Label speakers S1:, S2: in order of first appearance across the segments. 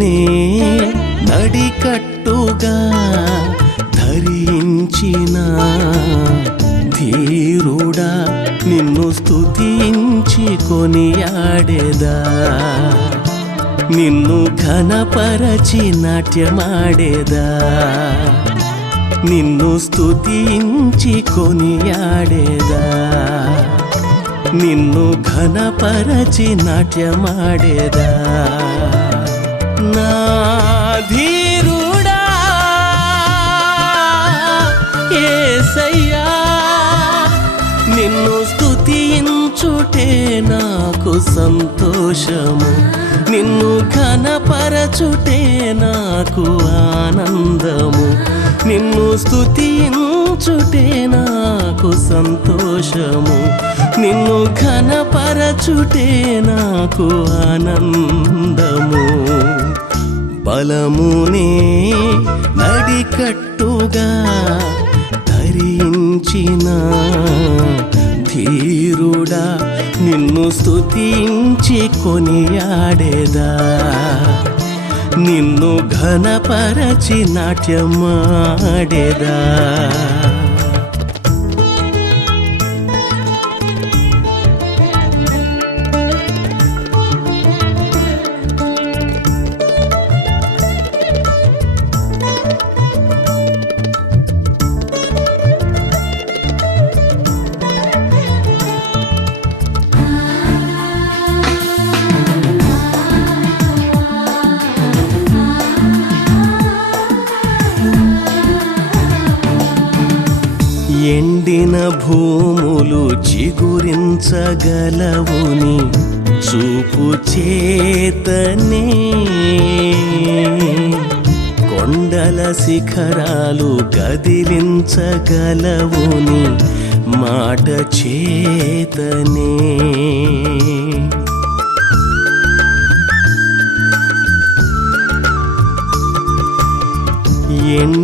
S1: నిన్నే నడికట్టుగా ధరించిన ధీరుడా నిన్ను స్థుతించి కొనియాడేదా? నిన్ను ఘనపరచి నాట్యమాడేదా? నిన్ను స్థుతించి కొనియాడేదా? నిన్ను ఘనపరచి నాట్యమాడేదా? సంతోషము. నిన్ను ఘనపరచుటే నాకు ఆనందము. నిన్ను స్థుతించుటే నాకు సంతోషము. నిన్ను ఘనపరచుటే నాకు ఆనందము. బలమునే నడికట్టుగా ధరించిన ధీరుడా నిన్ను స్తుతించి కొనియాడేదా? నిన్ను ఘనపరచి నాట్యమాడేదా? పుట్టిన భూములు చిగురించగలవుని చూపు చేతనే. కొండల శిఖరాలు కదిలించగలవుని మాట చేతనే.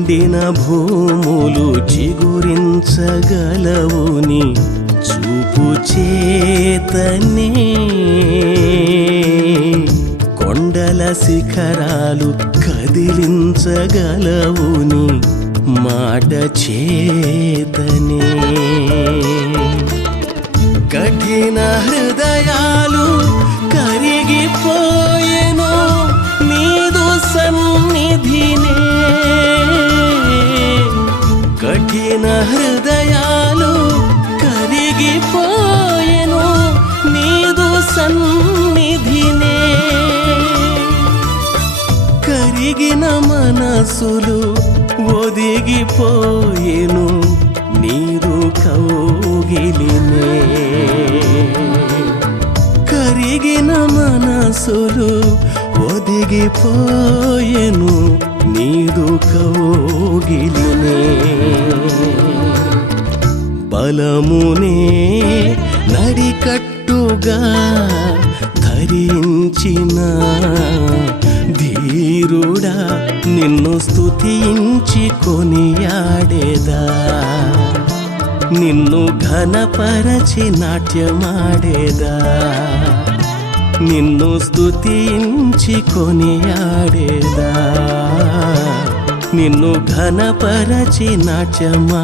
S1: ఎండిన భూములు చిగురించగలవుని చూపు చేతనే. కొండల శిఖరాలు కదిలించగలవుని మాట చేతనే. కఠిన హృదయాలు మనసులు ఒదిగిపోయేను నీరు కౌగిలినే. కరిగిన మనసులు ఒదిగిపోయేను నీరు కౌగిలినే. బలమునే నడికట్టుగా ధరించిన. వీరుడా నిన్ను స్తుతించి కొనియాడేదా? నిన్ను ఘనపరచి నాట్యమాడేదా? నిన్ను స్తుతించి కొనియాడేదా? నిన్ను ఘనపరచి నాట్యమాడేదా?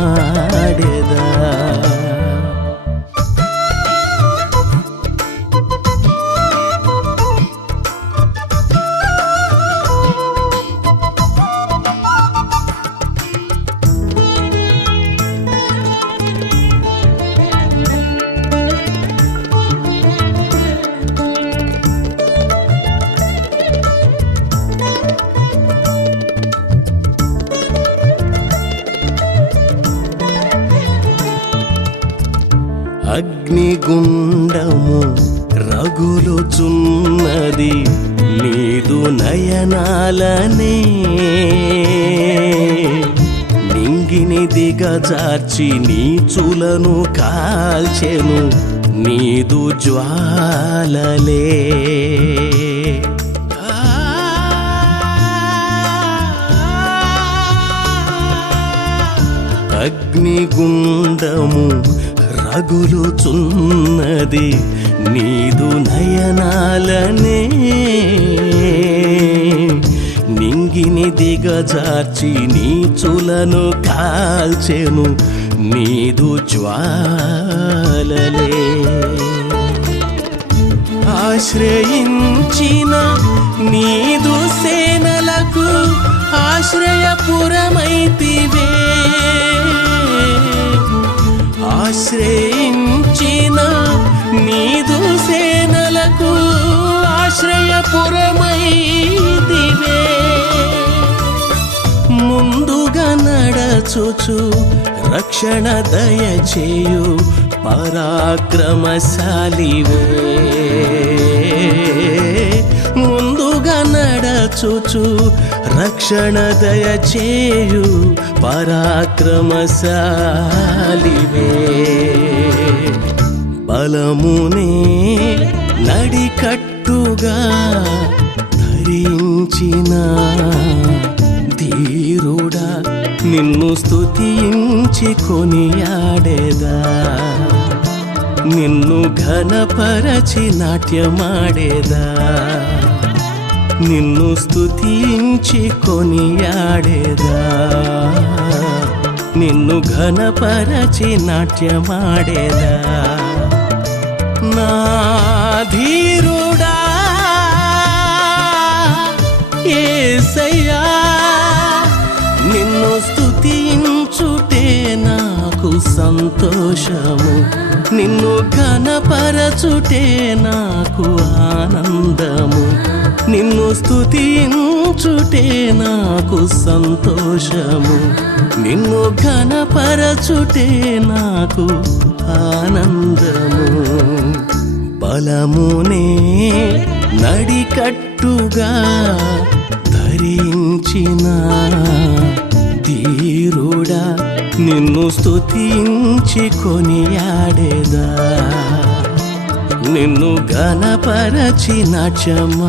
S1: అగ్నిగుండము రగులుచున్నది నీదు నయనాలనే. నింగిని దిగజార్చి నీచులను కాల్చెను నీదు జ్వాలలే. అగ్నిగుండము రగులుచున్నది నీదు నయనాలనే. నింగిని దిగజార్చి నీచులను కాల్చెను నీదు జ్వాలలే. ఆశ్రయించిన నీదు సేనలకు ఆశ్రయపురమైతివే. ఆశ్రయించిన నీదు సేనలకు ఆశ్రయపురమై దివే ముందుగా నడచుచు రక్షణ దయచేయు పరాక్రమశాలివే. ముందుగా నడచుచు రక్షణ దయచేయు పరాక్రమశాలివే. బలమునే నడికట్టుగా ధరించిన ధీరుడా నిన్ను స్తుతించి కొనియాడేదా. నిన్ను ఘనపరచి నాట్యమాడేదా. నిన్ను స్తుతించి కొనియాడేదా? నిన్ను ఘనపరచి నాట్యమాడేదా? నా ధీరుడా ఏసయ్యా సంతోషము. నిన్ను కనపరచుటే నాకు ఆనందము. నిన్ను స్థుతించుటే నాకు సంతోషము. నిన్ను కనపరచుటే నాకు ఆనందము. బలమునే నడికట్టుగా ధరించిన తీరుడా నిన్ను స్తుతించి కొనియాడేదా? నిన్ను గణపరచి నాట్యమాడేదా?